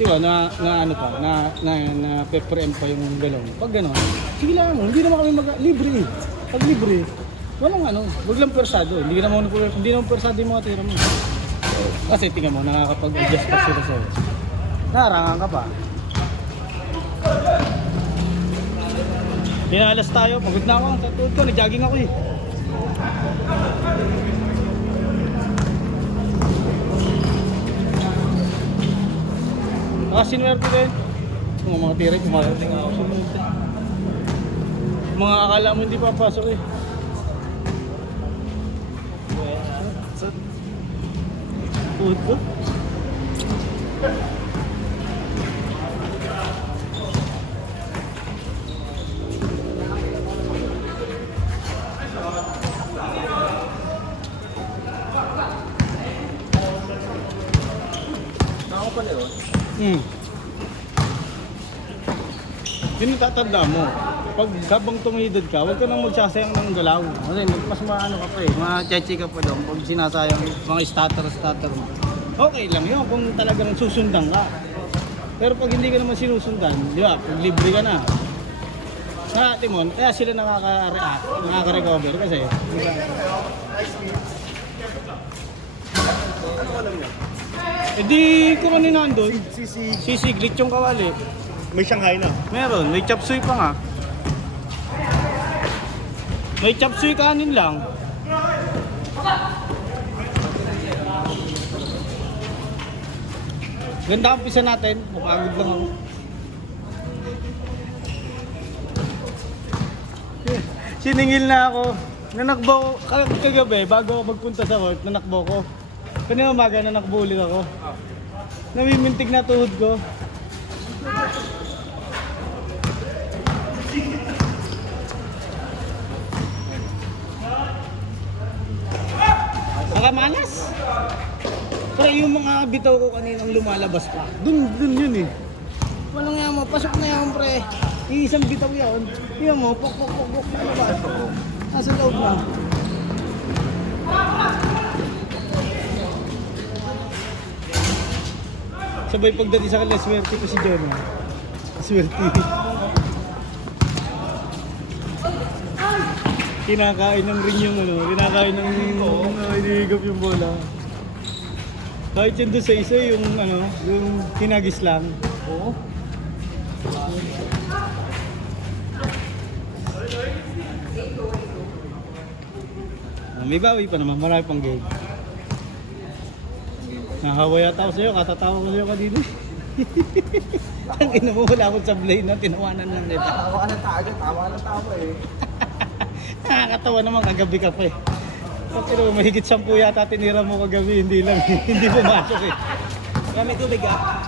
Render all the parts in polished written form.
Di ba, na ano pa, na pe-preempt pa yung galong. Pag gano'n, sige lang mo, hindi naman kami libre eh. Pag libre, walang ano, wag lang persado. Hindi naman persado yung mga tira mo. Kasi tingnan mo, nakakapag-adjust pa sila sa'yo. Nakarangan ka pa. Pinalas tayo, pagod na ako. Tatulog ko, nag-jogging ako eh. Sinwerte din. Mga tira, kumarating ako sinwerte. Mga akala mo hindi papasok eh. Food ko? Ako pala yun? Yun yung tatanda mo. Pag habang tumidod ka, huwag ka nang magsasayang ng galaw. Kasi mas maano ka pa eh, ma-cheche ka pa doon pag sinasayang mga starter mo. Okay lang yun kung talagang susundan ka. Pero pag hindi ka naman sinusundan, di ba, pag libre ka na. Sa Timon, kaya sila nakaka-react, nakaka-recover kasi. Di ba? Ano alam niya? Eh di ko kanina nandun, sisiglit yung kawali. May Shanghai na. Meron, may chop suey pa nga. May chop suey kanin lang. Ganda ang pisa natin, mapagod lang ako. Siningil na ako. Nanakbo kagabi, bago ako magpunta sa work, nanakbo ko. Kanina umaga nanakbo ulit ako. Namimintig na tuhod ko. Nakamanas. Pero yung mga bitaw ko kaninang lumalabas pa, dun yun eh. Walang nga mo, pasok na yan pre. Iisang bitaw yan. Yan mo, pok, nalabas. Nasa loob na. Sabay pagdating sa kanila, swerte ko si John. Swerte. Kinakain ng rin yung ano, kinakain ng inihigop yung bola. Kahit yun doon sa isa yung ano, yung tinagis lang. Oo. May bawi pa naman, marami pang game. Nahawa yata ako sa'yo, katatawa ko sa'yo kanina. Ang ina mo, wala akong sablay na tinawanan lang nito. Tawa ng tawa eh. Nakakatawa naman, kagabi ka pa eh. Pero mahigit 10 yata tinira mo kagabi, hindi lang, hindi pumasok eh. Kami tubig ah.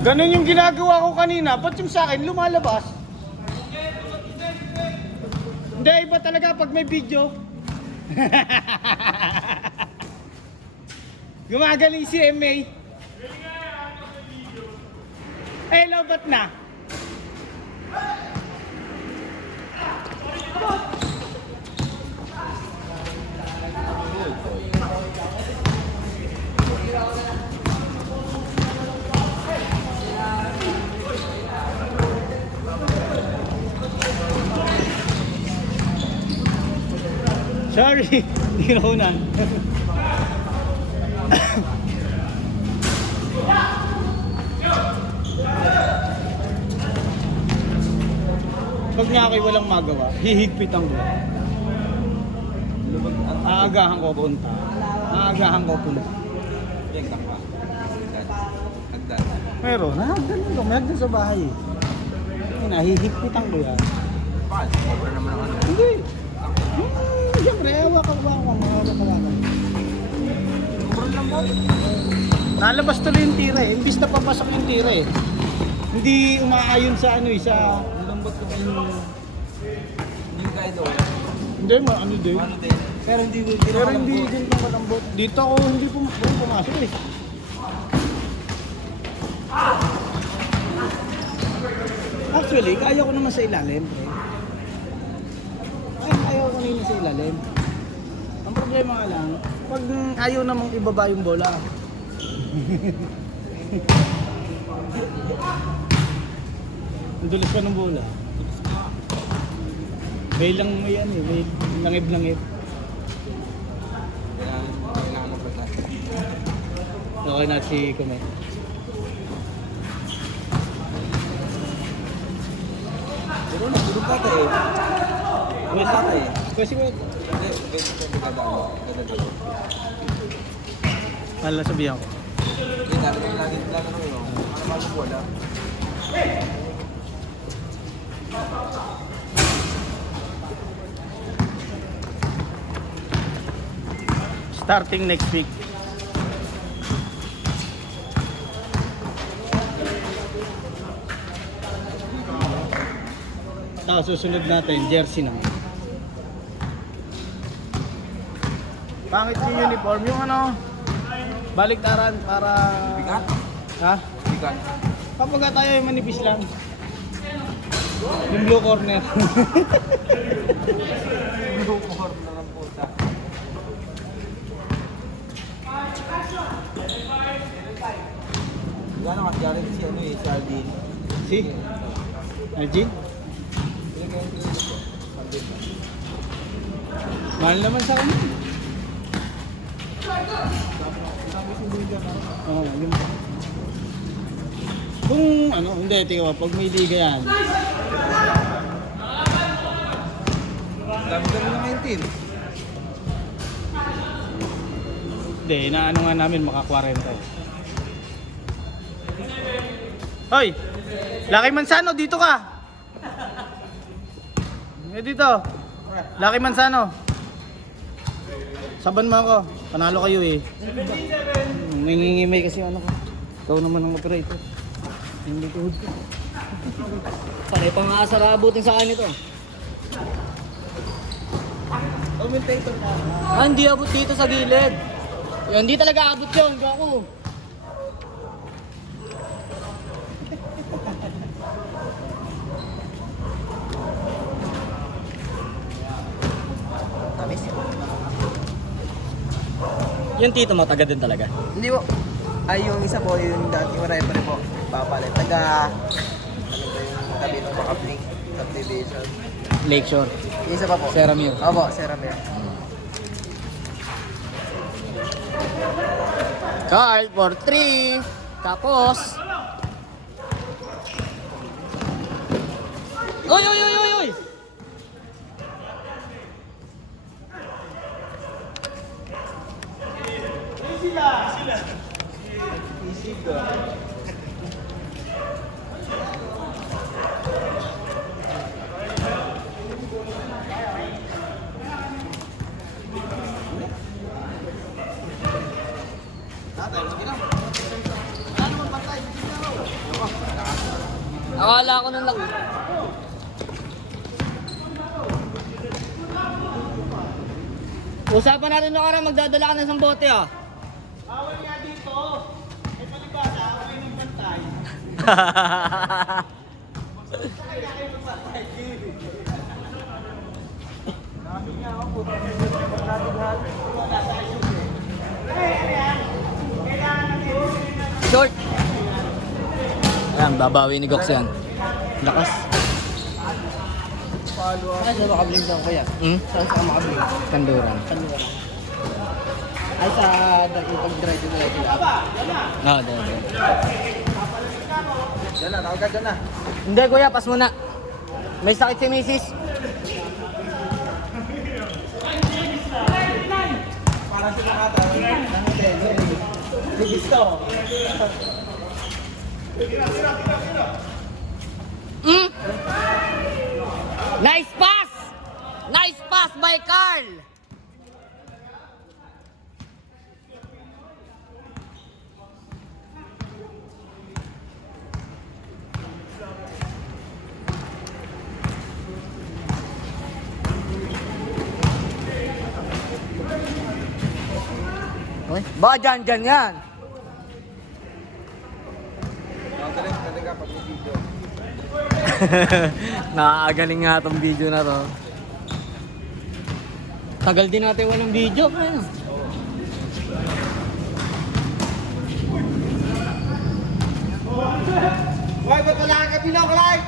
Ganun yung ginagawa ko kanina, ba't yung sa akin lumalabas? Hindi, iba talaga pag may video. Gumagaling si MA. Eh, lobat na. Sorry, hindi na unan. Pag nga ako'y walang magawa, hihigpitan ko. Aagahan ko punta. Aagahan ko punta. Meron, nahagdan ko. May hagdan sa bahay. Hihigpitan ko yan. Cover naman ang ano. Hindi. Siyempre, hawak ka mga hawak. Cover lang mo. Nalabas tuloy yung tira eh. Imbis na papasok yung tira eh. Hindi umaayon sa ano eh, sa... Ang lambot ko yung... Hindi ko kaya doon. Hindi, ano din. Ano din? Pero hindi ko Pero hindi din pa malambot. Dito ako hindi pumasok eh. Actually, kaya ko naman sa ilalim. Ayaw ko kanina sa ilalim. Ang problema nga lang, pag ayaw namang ibaba yung bola. Ang dulas pa ng bola. May lang may yan eh, may langib-langib. Kailangan mo pa tayo. Okay na si Kume. Pero nagulog ka tayo. Ano ka tayo? Kasi mo, Hindi, ganito tayo magkadaan. Ganda-ganda. ala sabihan ko. Hindi, dami lagi ano yun. Ano ba ang bola? Starting next week. Tapos susunod natin, jersey na. Pangit yung uniform, yung ano, baliktaran para... Bigat? Ha? Bigat. Kapag tayo ay manipis lang. Yung blue corner. Blue corn na lang puta. Wala na kasi galing si ano eh, si Aldin. Si? Arjin? Mahal naman sa kanya. Oo, yun. Kung ano, hindi, tingnan mo, pag may liga yan, Dami-dami na ngayon team. hindi, inaano nga namin maka 40. Hoy! Lucky Manzano, dito ka! Dito. Lucky Manzano. Saban mo ako. Panalo kayo eh. Nangingimay kasi ano ko. Ikaw naman ang operator. Hindi tuhod ko. Panay pang aasar abutin sa akin ito. Commentator na. Ah, hindi abot dito sa gilid. Hindi talaga abot yun, ako. Tamis. Yung tito mo, taga din talaga. Hindi po. Ay, yung isa po, yung dating referee po. Papalit. Taga, ano ba yung tabi ng Makapling subdivision. Lakeshore. Yung isa pa po. Seramir. Opo, Seramir. Carl for 3. Tapos. Oy, oy, oy, oy, oy! Akala ko nung lang. Usapan natin na karang magdadala ka ng isang bote ah. Bawal nga dito. May palibasa, okay ng bantay. Short. Ayan, babawi ni Gox yan. Lakas. Saan sa Makapling daw kuya? Hmm? Saan sa Makapling? Kanduran. Ay sa pag-drive na ito. Ah, dito. Diyan na, tawag ka dyan na. Hindi kuya, pas muna. May sakit si misis. Para sa nakata. Gusto. Hmm? Nice pass! Nice pass by Carl! Uy, baka dyan yan. Talaga pag may video. Nakakagaling nga tong video na to. Tagal din natin walang video. Ayun. Hoy, ba't wala kang kabilang kalay?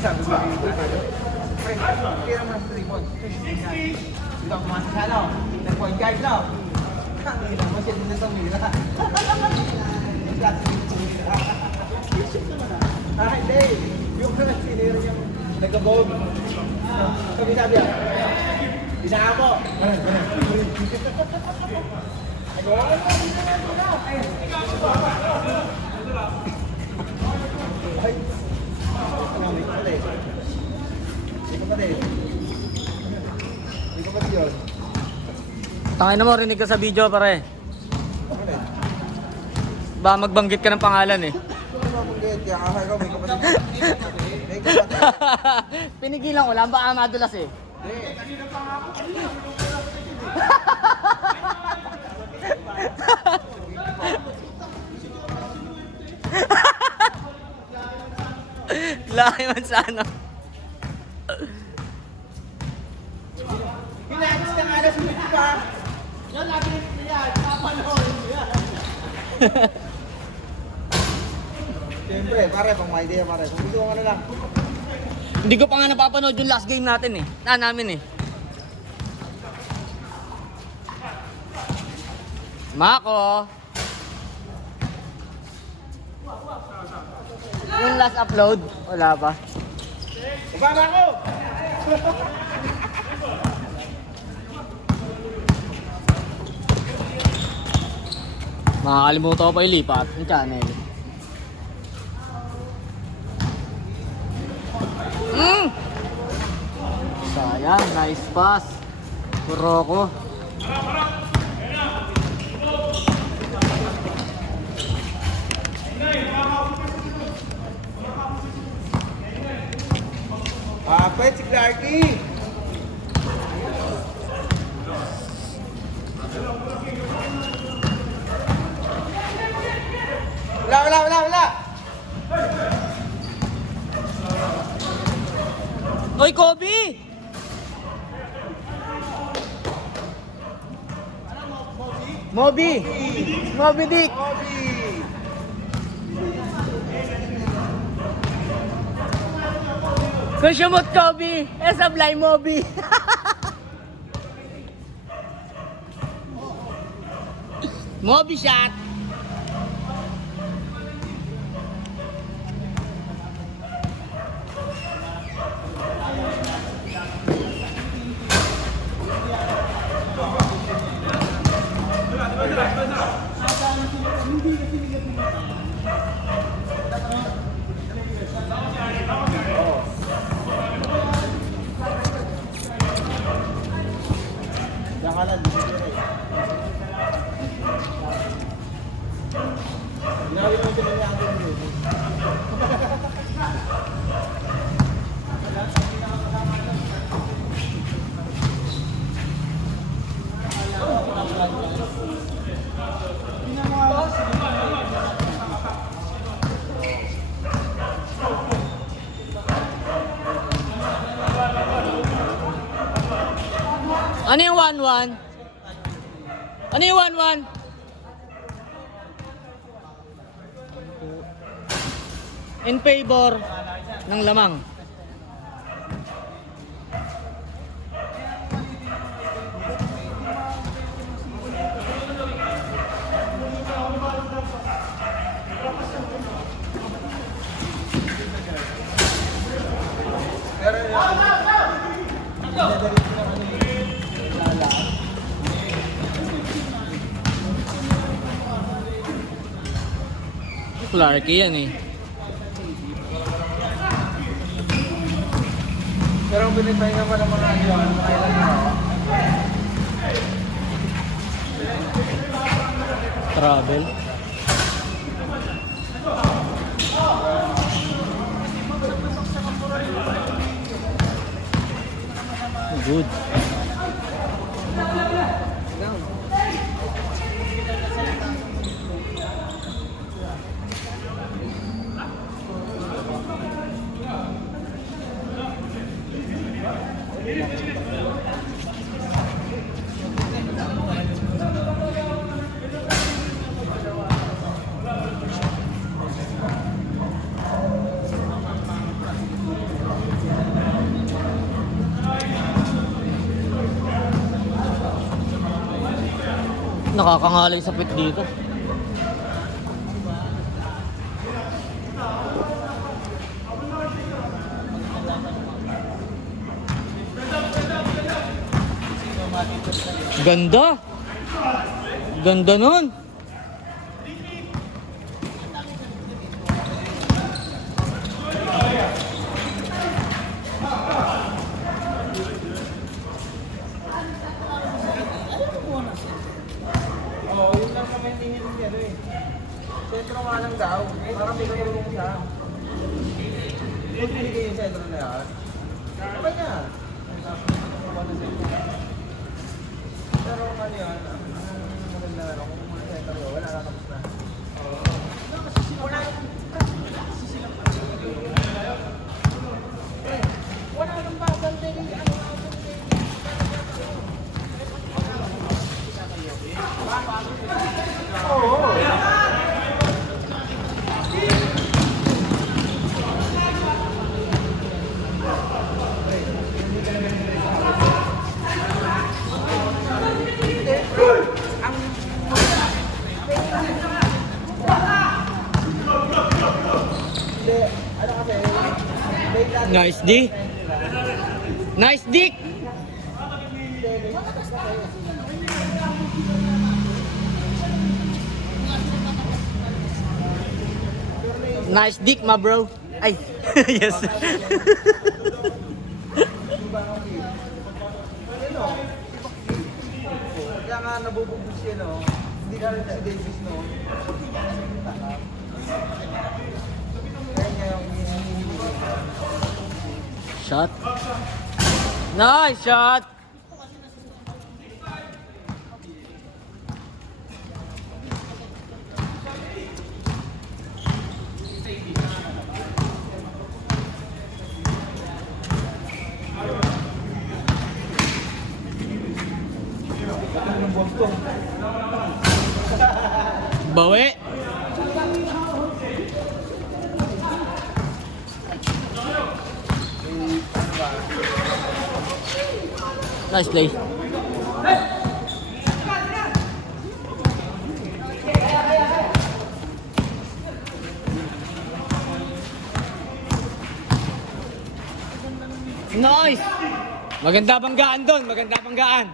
Sabi ko yung pre, tira mo na sa tripod. Dito ako kumasa sa ano, nag-point guard no? Tangina mo, siya din na tumira. Ah, hindi. Yung sinira niyang nag-abog. Sabi yan. Bisaan mo. Ay. May kapatid. May kapatid. May kapatid yun. Tangin na mo, rinig ka sa video pare. Kapatid. Ba magbanggit ka ng pangalan eh. Ano ba kung gayet? Kaya kakay ko, may kapatid. May kapatid. Pinigilan ko lang, baka madulas eh. Laki man sa ano. Pinagis na nga na sulit pa. Yan, lagi niya. Papanoorin mo yan. Siyempre, pare, pang may idea, pare. Kung gusto mo na lang. Hindi ko pa nga napapanood yung last game natin eh. Namin eh. Mako. Yung last upload, wala pa. Baba ko! Makakalimutan ko pa ilipat yung channel. Sayang, nice pass. Kuroko. Pwede si Clarky! Wala! Oy, Kobe! Moby! Moby Dick! Kobe! Kung sumot Kobe, sablay Moby! Moby shot! Diyan ka lang, dito rin. Ginawi naman sila niya ang gano'n. Ano yung 1-1? Ano yung 1-1? In favor ng lamang. Clarky yan eh. Pero ang binibay naman ng mga ano, mga ilan na ako. Travel. Good. Nakakangalay sa pit dito. Ganda. Ganda nun. Oo, yun lang naman tingin niya eh. Sentro nga lang daw. Parang may katulong siya. Kung binigay yung sentro na yan, okay na. Pero ano yan, ang maganda na kung mga sentro yun, wala na tapos na. Wala nang bagal din yung Nice D. Nice dick. Nice dick, ma bro. Ay, yes. Kaya nga nabubugbog siya, no? Hindi ka rin si Davis, no? Kaya niya yung hinihilig. Shot. Nice shot. Bawi. Nice play. Nice. Maganda banggaan doon, maganda banggaan.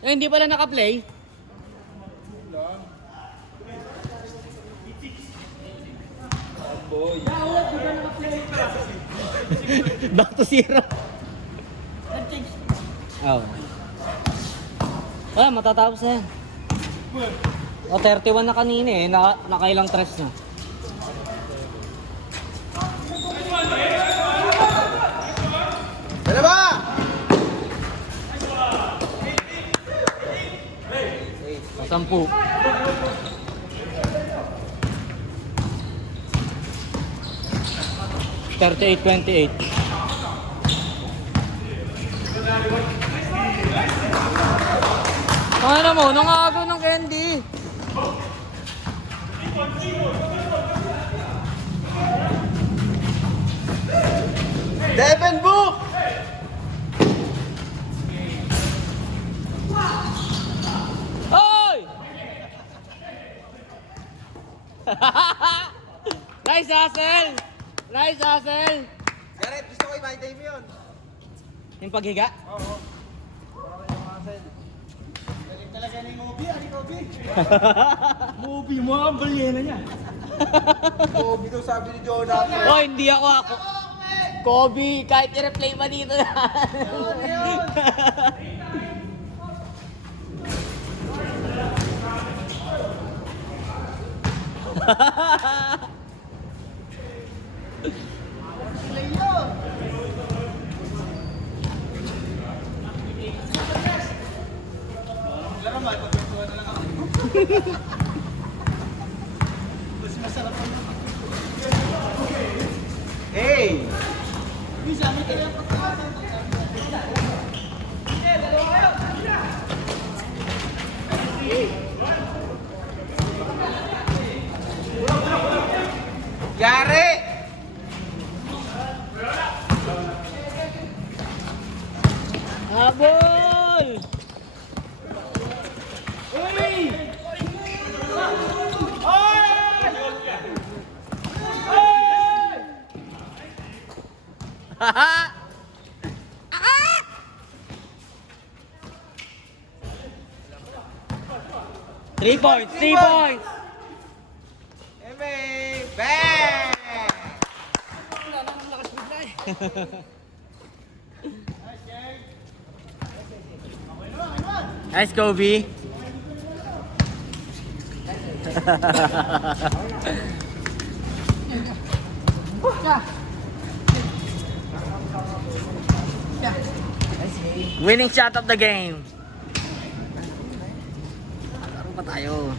Eh, hindi pala naka-play. Back to zero. Oh. Wala, matatapos na yan. O, 31 na kanina eh. Nakailang tres na. Dalawa! Sampu. $38.28. Ano mo? Nangagaw ng candy. Devin Book! Oy! Nice hustle! Nice hustle! Gareth, gusto ko i-buy time yun. Yung paghiga? Oo. Parang yung muscle. Galing talaga ni Moby, ani Moby? Movie mo ang balyena niya. Moby daw sabi ni Jonathan. Oh, hindi ako. Kobe, kahit i-replay pa dito yan. Hey! Yari! Habol! Haha! 3 points, 3 points! Eme! Bang! Nice, Kobe. Winning shot of the game. Laro pa tayo.